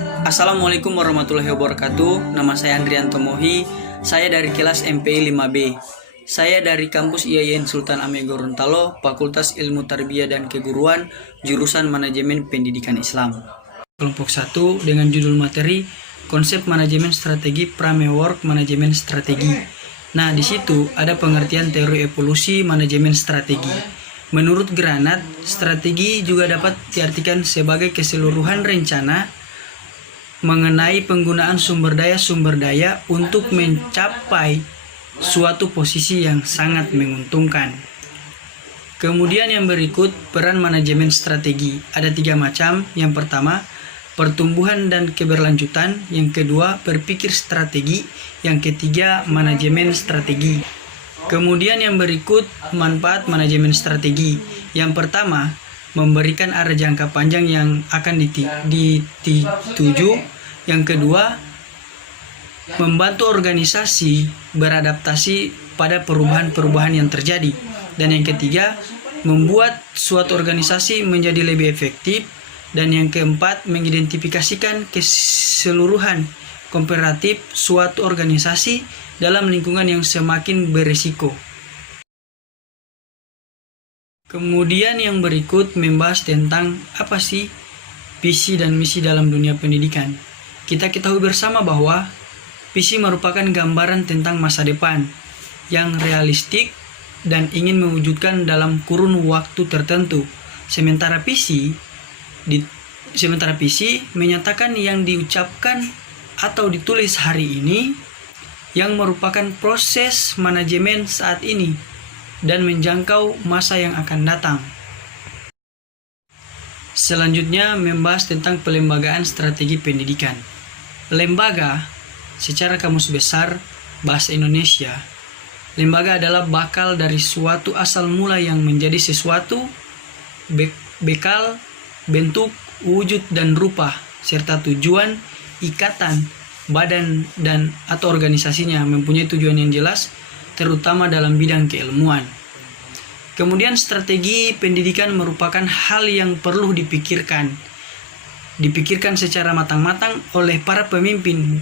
Assalamualaikum warahmatullahi wabarakatuh. Nama saya Andrianto Mohi. Saya dari kelas MPI 5B. Saya dari kampus IAIN Sultan Hamengkubuwono Gorontalo, Fakultas Ilmu Tarbiyah dan Keguruan, jurusan Manajemen Pendidikan Islam. Kelompok 1 dengan judul materi Konsep Manajemen Strategi Framework Manajemen Strategi. Nah, di situ ada pengertian teori evolusi manajemen strategi. Menurut Granat, strategi juga dapat diartikan sebagai keseluruhan rencana mengenai penggunaan sumber daya untuk mencapai suatu posisi yang sangat menguntungkan. Kemudian yang berikut, peran manajemen strategi. Ada 3 macam. Yang pertama, pertumbuhan dan keberlanjutan. Yang kedua, berpikir strategi. Yang ketiga, manajemen strategi. Kemudian yang berikut, manfaat manajemen strategi. Yang pertama, memberikan arah jangka panjang yang akan dituju. Yang kedua, membantu organisasi beradaptasi pada perubahan-perubahan yang terjadi. Dan yang ketiga, membuat suatu organisasi menjadi lebih efektif. Dan yang keempat, mengidentifikasikan keseluruhan komparatif suatu organisasi dalam lingkungan yang semakin berisiko. Kemudian yang berikut membahas tentang apa sih visi dan misi dalam dunia pendidikan. Kita ketahui bersama bahwa visi merupakan gambaran tentang masa depan yang realistik dan ingin mewujudkan dalam kurun waktu tertentu. Sementara visi menyatakan yang diucapkan atau ditulis hari ini yang merupakan proses manajemen saat ini dan menjangkau masa yang akan datang. Selanjutnya membahas tentang pelembagaan strategi pendidikan. Lembaga secara kamus besar bahasa Indonesia, lembaga adalah bakal dari suatu asal mula yang menjadi sesuatu, bekal, bentuk, wujud dan rupa, serta tujuan, ikatan, badan dan atau organisasinya mempunyai tujuan yang jelas, terutama dalam bidang keilmuan. Kemudian strategi pendidikan merupakan hal yang perlu dipikirkan secara matang-matang oleh para pemimpin.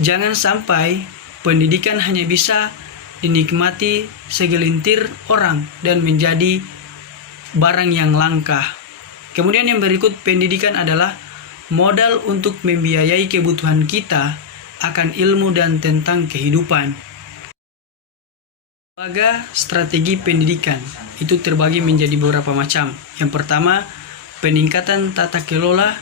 Jangan sampai pendidikan hanya bisa dinikmati segelintir orang dan menjadi barang yang langka. Kemudian yang berikut, pendidikan adalah modal untuk membiayai kebutuhan kita akan ilmu dan tentang kehidupan. Lembaga strategi pendidikan itu terbagi menjadi beberapa macam. Yang pertama, peningkatan tata kelola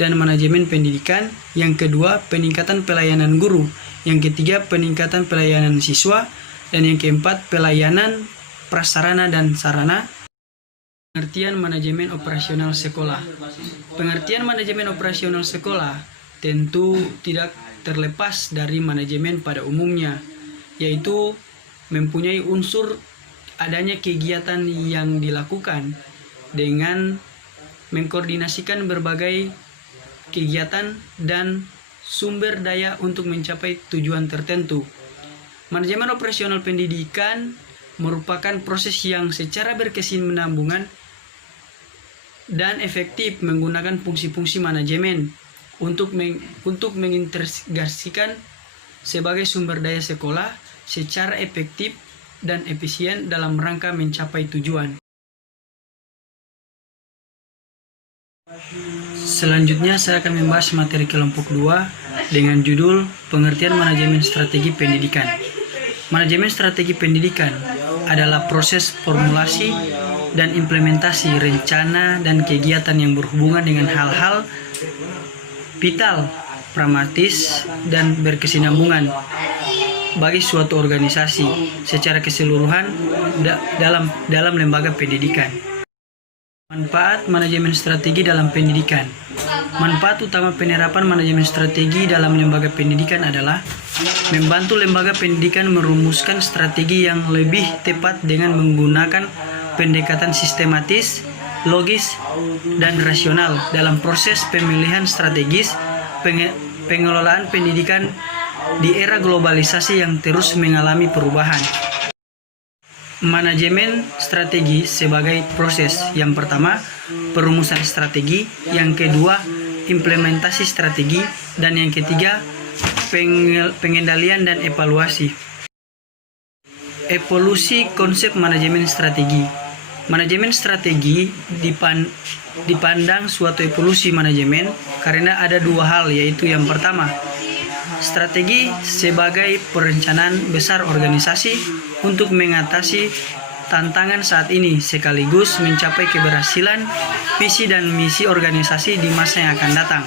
dan manajemen pendidikan. Yang kedua, peningkatan pelayanan guru. Yang ketiga, peningkatan pelayanan siswa. Dan yang keempat, pelayanan prasarana dan sarana. Pengertian manajemen operasional sekolah. Pengertian manajemen operasional sekolah tentu tidak terlepas dari manajemen pada umumnya, yaitu mempunyai unsur adanya kegiatan yang dilakukan dengan mengkoordinasikan berbagai kegiatan dan sumber daya untuk mencapai tujuan tertentu. Manajemen operasional pendidikan merupakan proses yang secara berkesinambungan dan efektif menggunakan fungsi-fungsi manajemen untuk mengintegrasikan sebagai sumber daya sekolah secara efektif dan efisien dalam rangka mencapai tujuan. Selanjutnya saya akan membahas materi kelompok 2 dengan judul Pengertian Manajemen Strategi Pendidikan. Manajemen strategi pendidikan adalah proses formulasi dan implementasi rencana dan kegiatan yang berhubungan dengan hal-hal vital, pragmatis, dan berkesinambungan bagi suatu organisasi secara keseluruhan dalam lembaga pendidikan. Manfaat manajemen strategi dalam pendidikan. Manfaat utama penerapan manajemen strategi dalam lembaga pendidikan adalah membantu lembaga pendidikan merumuskan strategi yang lebih tepat dengan menggunakan pendekatan sistematis, logis, dan rasional dalam proses pemilihan strategis pengelolaan pendidikan di era globalisasi yang terus mengalami perubahan. Manajemen strategi sebagai proses. Yang pertama, perumusan strategi. Yang kedua, implementasi strategi, dan yang ketiga pengendalian dan evaluasi. Evolusi konsep manajemen strategi. Manajemen strategi dipandang suatu evolusi manajemen karena ada dua hal, yaitu yang pertama, strategi sebagai perencanaan besar organisasi untuk mengatasi tantangan saat ini sekaligus mencapai keberhasilan visi dan misi organisasi di masa yang akan datang.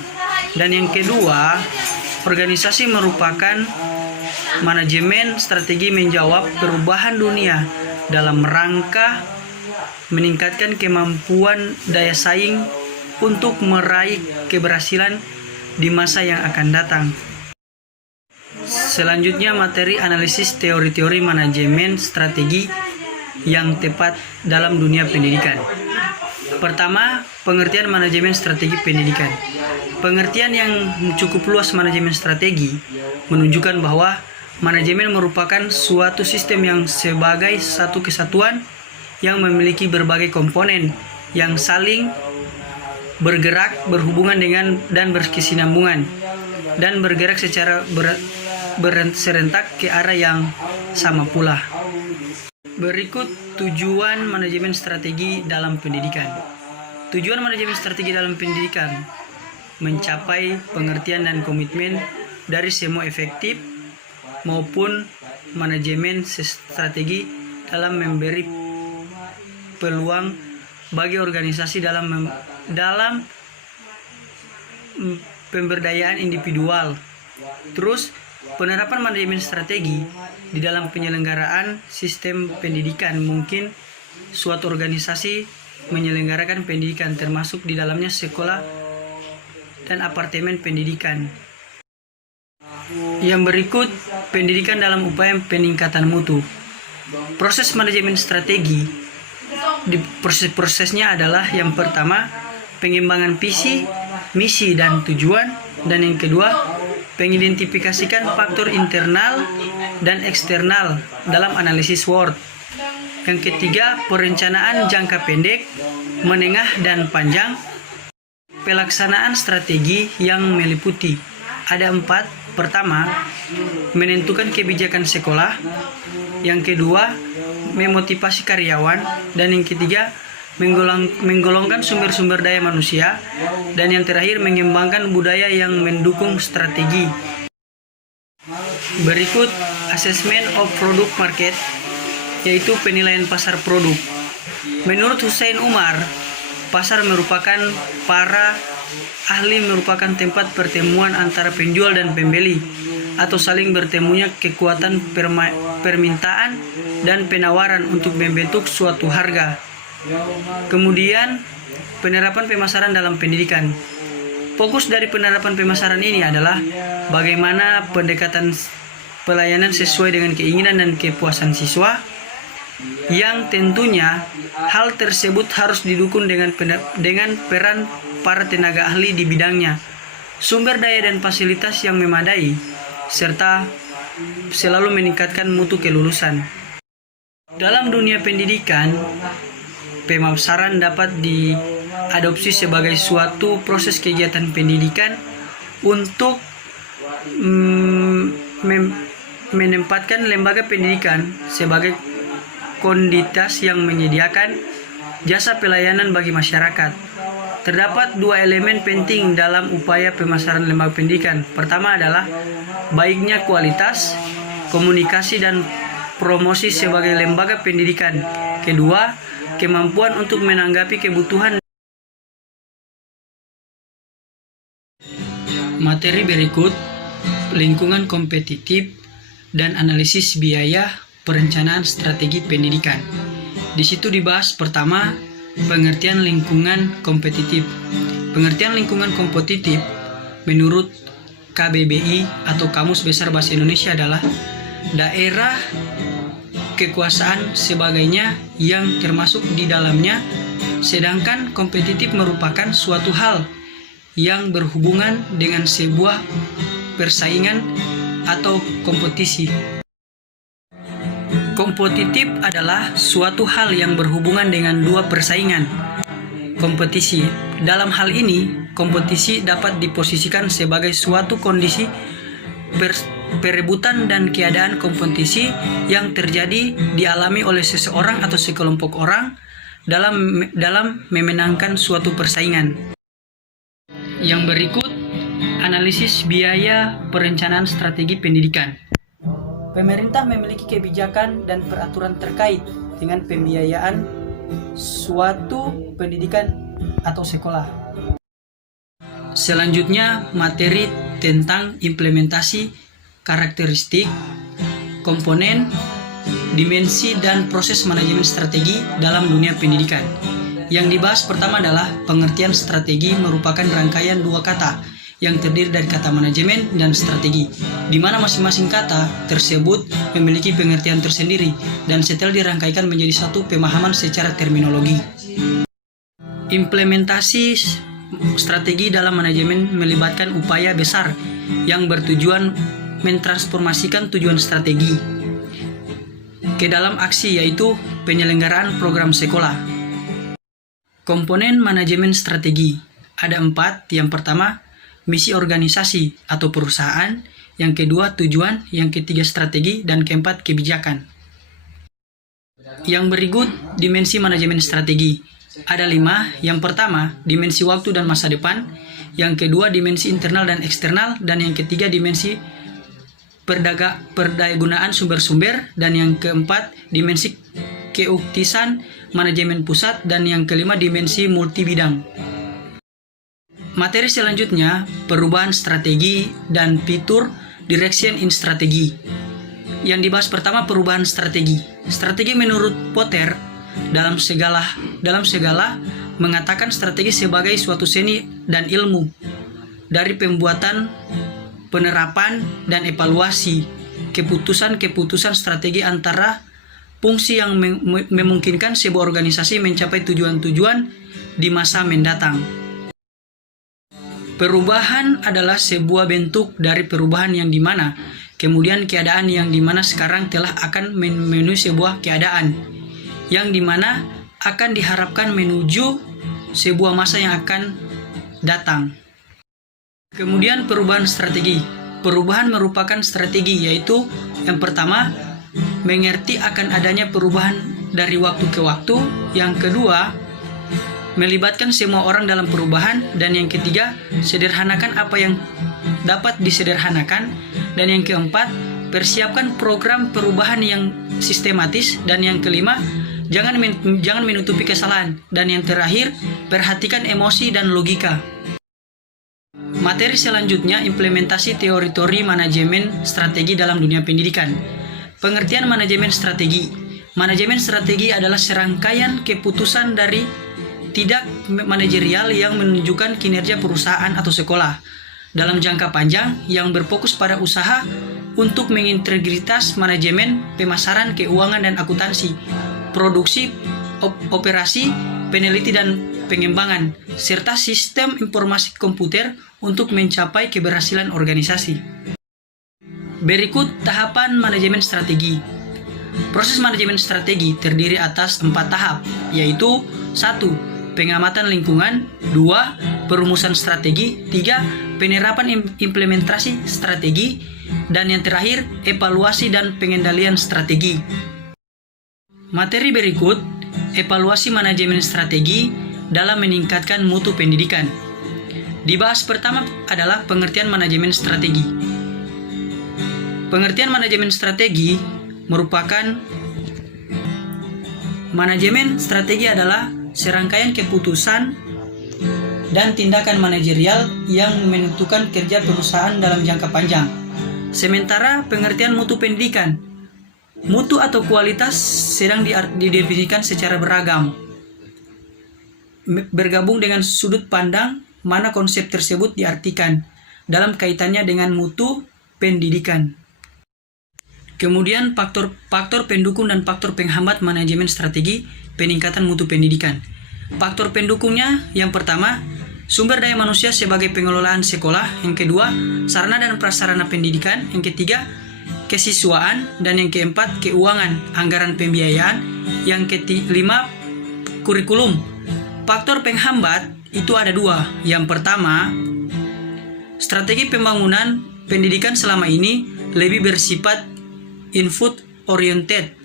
Dan yang kedua, organisasi merupakan manajemen strategi menjawab perubahan dunia dalam rangka meningkatkan kemampuan daya saing untuk meraih keberhasilan di masa yang akan datang. Selanjutnya, materi analisis teori-teori manajemen strategi yang tepat dalam dunia pendidikan. Pertama, pengertian manajemen strategi pendidikan. Pengertian yang cukup luas manajemen strategi menunjukkan bahwa manajemen merupakan suatu sistem yang sebagai satu kesatuan yang memiliki berbagai komponen yang saling bergerak, berhubungan dengan dan berkesinambungan, dan bergerak secara serentak ke arah yang sama pula. Berikut tujuan manajemen strategi dalam pendidikan. Tujuan manajemen strategi dalam pendidikan mencapai pengertian dan komitmen dari semua efektif maupun manajemen strategi dalam memberi peluang bagi organisasi dalam pemberdayaan individual. Terus, penerapan manajemen strategi di dalam penyelenggaraan sistem pendidikan. Mungkin suatu organisasi menyelenggarakan pendidikan, termasuk di dalamnya sekolah dan apartemen pendidikan. Yang berikut, pendidikan dalam upaya peningkatan mutu. Proses manajemen strategi prosesnya adalah yang pertama, pengembangan visi, misi, dan tujuan, dan yang kedua, pengidentifikasikan faktor internal dan eksternal dalam analisis SWOT. Yang ketiga, perencanaan jangka pendek, menengah, dan panjang. Pelaksanaan strategi yang meliputi ada 4. Pertama, menentukan kebijakan sekolah. Yang kedua, memotivasi karyawan. Dan yang ketiga, menggolongkan sumber-sumber daya manusia. Dan yang terakhir, mengembangkan budaya yang mendukung strategi. Berikut assessment of product market, yaitu penilaian pasar produk. Menurut Hussein Umar, pasar merupakan para ahli merupakan tempat pertemuan antara penjual dan pembeli, atau saling bertemunya kekuatan permintaan dan penawaran untuk membentuk suatu harga. Kemudian, penerapan pemasaran dalam pendidikan. Fokus dari penerapan pemasaran ini adalah bagaimana pendekatan pelayanan sesuai dengan keinginan dan kepuasan siswa, yang tentunya hal tersebut harus didukung dengan peran para tenaga ahli di bidangnya, sumber daya dan fasilitas yang memadai, serta selalu meningkatkan mutu kelulusan. Dalam dunia pendidikan, pemasaran dapat diadopsi sebagai suatu proses kegiatan pendidikan untuk menempatkan lembaga pendidikan sebagai komoditas yang menyediakan jasa pelayanan bagi masyarakat. Terdapat 2 elemen penting dalam upaya pemasaran lembaga pendidikan. Pertama adalah baiknya kualitas, komunikasi, dan promosi sebagai lembaga pendidikan. Kedua, kemampuan untuk menanggapi kebutuhan. Materi berikut, lingkungan kompetitif dan analisis biaya perencanaan strategi pendidikan. Di situ dibahas pertama, pengertian lingkungan kompetitif. Pengertian lingkungan kompetitif menurut KBBI atau Kamus Besar Bahasa Indonesia adalah daerah, kekuasaan, sebagainya yang termasuk di dalamnya. Sedangkan kompetitif merupakan suatu hal yang berhubungan dengan sebuah persaingan atau kompetisi. Kompetitif adalah suatu hal yang berhubungan dengan dua persaingan kompetisi. Dalam hal ini, kompetisi dapat diposisikan sebagai suatu kondisi perebutan dan keadaan kompetisi yang terjadi dialami oleh seseorang atau sekelompok orang dalam memenangkan suatu persaingan. Yang berikut, analisis biaya perencanaan strategi pendidikan. Pemerintah memiliki kebijakan dan peraturan terkait dengan pembiayaan suatu pendidikan atau sekolah. Selanjutnya, materi tentang implementasi, karakteristik, komponen, dimensi, dan proses manajemen strategi dalam dunia pendidikan. Yang dibahas pertama adalah pengertian strategi merupakan rangkaian dua kata yang terdiri dari kata manajemen dan strategi, di mana masing-masing kata tersebut memiliki pengertian tersendiri dan setelah dirangkaikan menjadi satu pemahaman secara terminologi. Implementasi strategi dalam manajemen melibatkan upaya besar yang bertujuan mentransformasikan tujuan strategi ke dalam aksi, yaitu penyelenggaraan program sekolah. Komponen manajemen strategi ada 4. Yang pertama, misi organisasi atau perusahaan, yang kedua tujuan, yang ketiga strategi, dan keempat kebijakan. Yang berikut dimensi manajemen strategi. Ada 5. Yang pertama, dimensi waktu dan masa depan, yang kedua dimensi internal dan eksternal, dan yang ketiga dimensi perdayagunaan sumber-sumber, dan yang keempat dimensi keuktisan manajemen pusat, dan yang kelima dimensi multibidang. Materi selanjutnya, perubahan strategi dan fitur direction in strategi. Yang dibahas pertama, perubahan strategi. Strategi menurut Potter dalam segala mengatakan strategi sebagai suatu seni dan ilmu dari pembuatan, penerapan, dan evaluasi keputusan-keputusan strategi antara fungsi yang memungkinkan sebuah organisasi mencapai tujuan-tujuan di masa mendatang. Perubahan adalah sebuah bentuk dari perubahan yang dimana kemudian keadaan yang dimana sekarang telah akan memenuhi sebuah keadaan yang dimana akan diharapkan menuju sebuah masa yang akan datang. Kemudian perubahan strategi. Perubahan merupakan strategi, yaitu yang pertama, mengerti akan adanya perubahan dari waktu ke waktu. Yang kedua, melibatkan semua orang dalam perubahan. Dan yang ketiga, sederhanakan apa yang dapat disederhanakan. Dan yang keempat, persiapkan program perubahan yang sistematis. Dan yang kelima, jangan menutupi kesalahan. Dan yang terakhir, perhatikan emosi dan logika. Materi selanjutnya, implementasi teori-teori manajemen strategi dalam dunia pendidikan. Pengertian manajemen strategi. Manajemen strategi adalah serangkaian keputusan dari tidak manajerial yang menunjukkan kinerja perusahaan atau sekolah dalam jangka panjang yang berfokus pada usaha untuk mengintegritas manajemen, pemasaran, keuangan dan akuntansi, produksi, operasi, peneliti dan pengembangan, serta sistem informasi komputer untuk mencapai keberhasilan organisasi. Berikut tahapan manajemen strategi. Proses manajemen strategi terdiri atas 4 tahap, yaitu 1. Pengamatan lingkungan, 2. Perumusan strategi, 3. Penerapan implementasi strategi, dan yang terakhir, evaluasi dan pengendalian strategi. Materi berikut, evaluasi manajemen strategi dalam meningkatkan mutu pendidikan. Dibahas pertama adalah pengertian manajemen strategi. Pengertian manajemen strategi merupakan manajemen strategi adalah serangkaian keputusan dan tindakan manajerial yang menentukan kerja perusahaan dalam jangka panjang. Sementara pengertian mutu pendidikan, mutu atau kualitas sedang didefinisikan secara beragam, bergabung dengan sudut pandang mana konsep tersebut diartikan dalam kaitannya dengan mutu pendidikan. Kemudian faktor pendukung dan faktor penghambat manajemen strategi peningkatan mutu pendidikan. Faktor pendukungnya yang pertama, sumber daya manusia sebagai pengelolaan sekolah. Yang kedua, sarana dan prasarana pendidikan. Yang ketiga, kesiswaan. Dan yang keempat, keuangan, anggaran pembiayaan. Yang kelima, kurikulum. Faktor penghambat itu ada dua. Yang pertama, strategi pembangunan pendidikan selama ini lebih bersifat input oriented.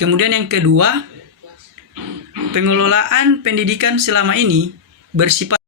Kemudian yang kedua, pengelolaan pendidikan selama ini bersifat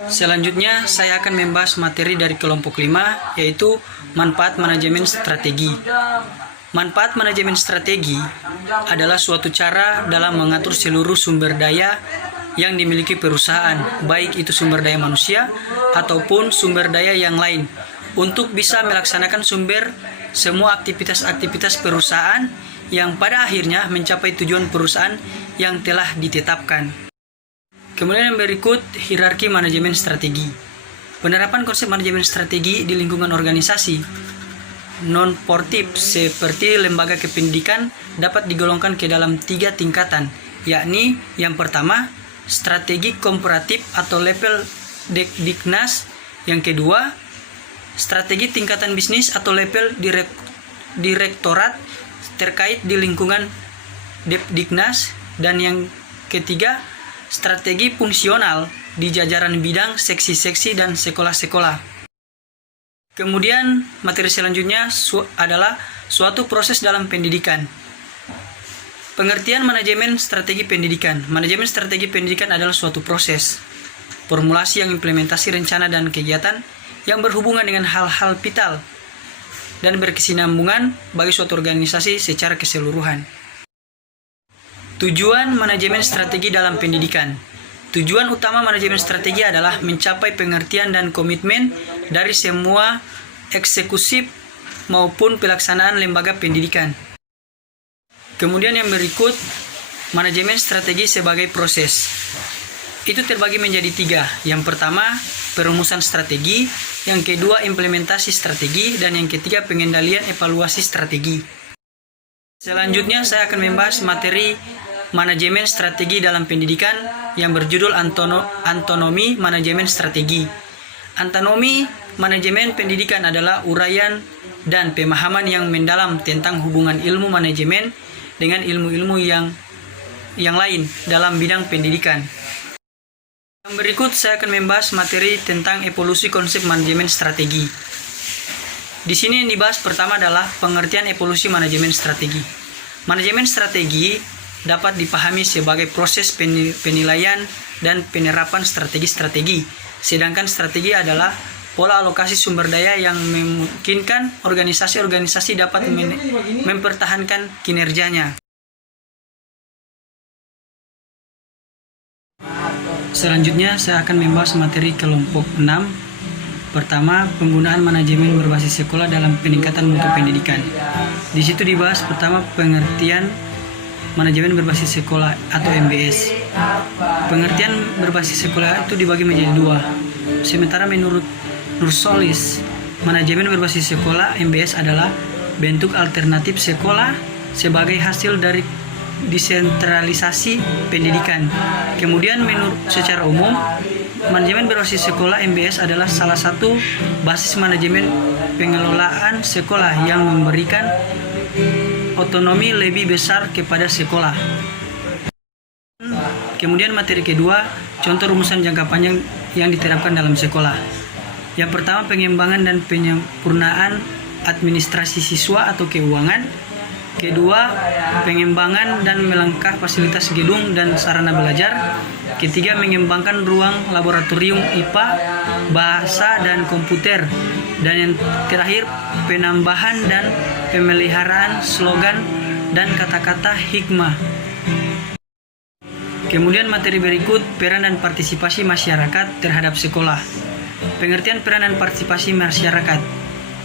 selanjutnya saya akan membahas materi dari kelompok 5, yaitu manfaat manajemen strategi. Manfaat manajemen strategi adalah suatu cara dalam mengatur seluruh sumber daya yang dimiliki perusahaan, baik itu sumber daya manusia ataupun sumber daya yang lain, untuk bisa melaksanakan semua aktivitas-aktivitas perusahaan yang pada akhirnya mencapai tujuan perusahaan yang telah ditetapkan. Kemudian yang berikut, hierarki manajemen strategi. Penerapan konsep manajemen strategi di lingkungan organisasi non-portif seperti lembaga kependidikan dapat digolongkan ke dalam 3 tingkatan, yakni yang pertama, strategi komparatif atau level Dekdiknas. Yang kedua, strategi tingkatan bisnis atau level direktorat terkait di lingkungan Depdiknas. Dan yang ketiga, strategi fungsional di jajaran bidang, seksi-seksi, dan sekolah-sekolah. Kemudian materi selanjutnya adalah suatu proses dalam pendidikan. Pengertian manajemen strategi pendidikan. Manajemen strategi pendidikan adalah suatu proses formulasi yang implementasi rencana dan kegiatan yang berhubungan dengan hal-hal vital dan berkesinambungan bagi suatu organisasi secara keseluruhan. Tujuan manajemen strategi dalam pendidikan. Tujuan utama manajemen strategi adalah mencapai pengertian dan komitmen dari semua eksekutif maupun pelaksanaan lembaga pendidikan. Kemudian yang berikut, manajemen strategi sebagai proses. Itu terbagi menjadi 3. Yang pertama, perumusan strategi. Yang kedua, implementasi strategi. Dan yang ketiga, pengendalian evaluasi strategi. Selanjutnya, saya akan membahas materi manajemen strategi dalam pendidikan yang berjudul Anatomi Manajemen Strategi. Anatomi manajemen pendidikan adalah uraian dan pemahaman yang mendalam tentang hubungan ilmu manajemen dengan ilmu-ilmu yang lain dalam bidang pendidikan. Yang berikut saya akan membahas materi tentang evolusi konsep manajemen strategi. Di sini yang dibahas pertama adalah pengertian evolusi manajemen strategi. Manajemen strategi dapat dipahami sebagai proses penilaian dan penerapan strategi-strategi. Sedangkan strategi adalah pola alokasi sumber daya yang memungkinkan organisasi-organisasi dapat mempertahankan kinerjanya. Selanjutnya saya akan membahas materi kelompok 6. Pertama, penggunaan manajemen berbasis sekolah dalam peningkatan mutu pendidikan. Di situ dibahas pertama pengertian manajemen berbasis sekolah atau MBS. Pengertian berbasis sekolah itu dibagi menjadi 2. Sementara menurut Nursolis, manajemen berbasis sekolah MBS adalah bentuk alternatif sekolah sebagai hasil dari desentralisasi pendidikan. Kemudian menurut secara umum, manajemen berbasis sekolah MBS adalah salah satu basis manajemen pengelolaan sekolah yang memberikan otonomi lebih besar kepada sekolah. Kemudian materi kedua, contoh rumusan jangka panjang yang diterapkan dalam sekolah. Yang pertama, pengembangan dan penyempurnaan administrasi siswa atau keuangan. Kedua, pengembangan dan melengkap fasilitas gedung dan sarana belajar. Ketiga, mengembangkan ruang laboratorium IPA, bahasa dan komputer. Dan yang terakhir, penambahan dan pemeliharaan slogan dan kata-kata hikmah. Kemudian materi berikut, peran dan partisipasi masyarakat terhadap sekolah. Pengertian peran dan partisipasi masyarakat.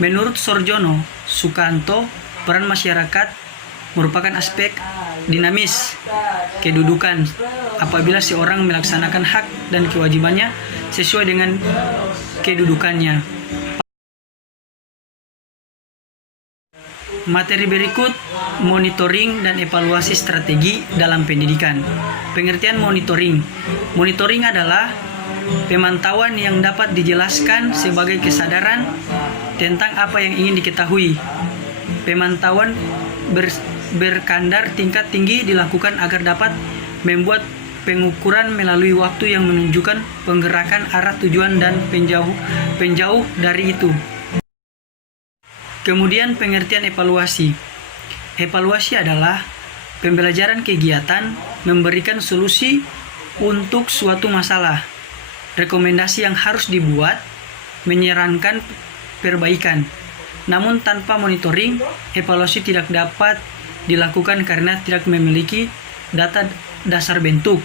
Menurut Sorjono Sukanto, peran masyarakat merupakan aspek dinamis kedudukan apabila seorang melaksanakan hak dan kewajibannya sesuai dengan kedudukannya. Materi berikut, monitoring dan evaluasi strategi dalam pendidikan. Pengertian monitoring. Monitoring adalah pemantauan yang dapat dijelaskan sebagai kesadaran tentang apa yang ingin diketahui. Pemantauan berkandar tingkat tinggi dilakukan agar dapat membuat pengukuran melalui waktu yang menunjukkan penggerakan arah tujuan dan penjauh dari itu. Kemudian pengertian evaluasi. Evaluasi adalah pembelajaran kegiatan memberikan solusi untuk suatu masalah. Rekomendasi yang harus dibuat, menyarankan perbaikan. Namun tanpa monitoring, evaluasi tidak dapat dilakukan karena tidak memiliki data dasar bentuk.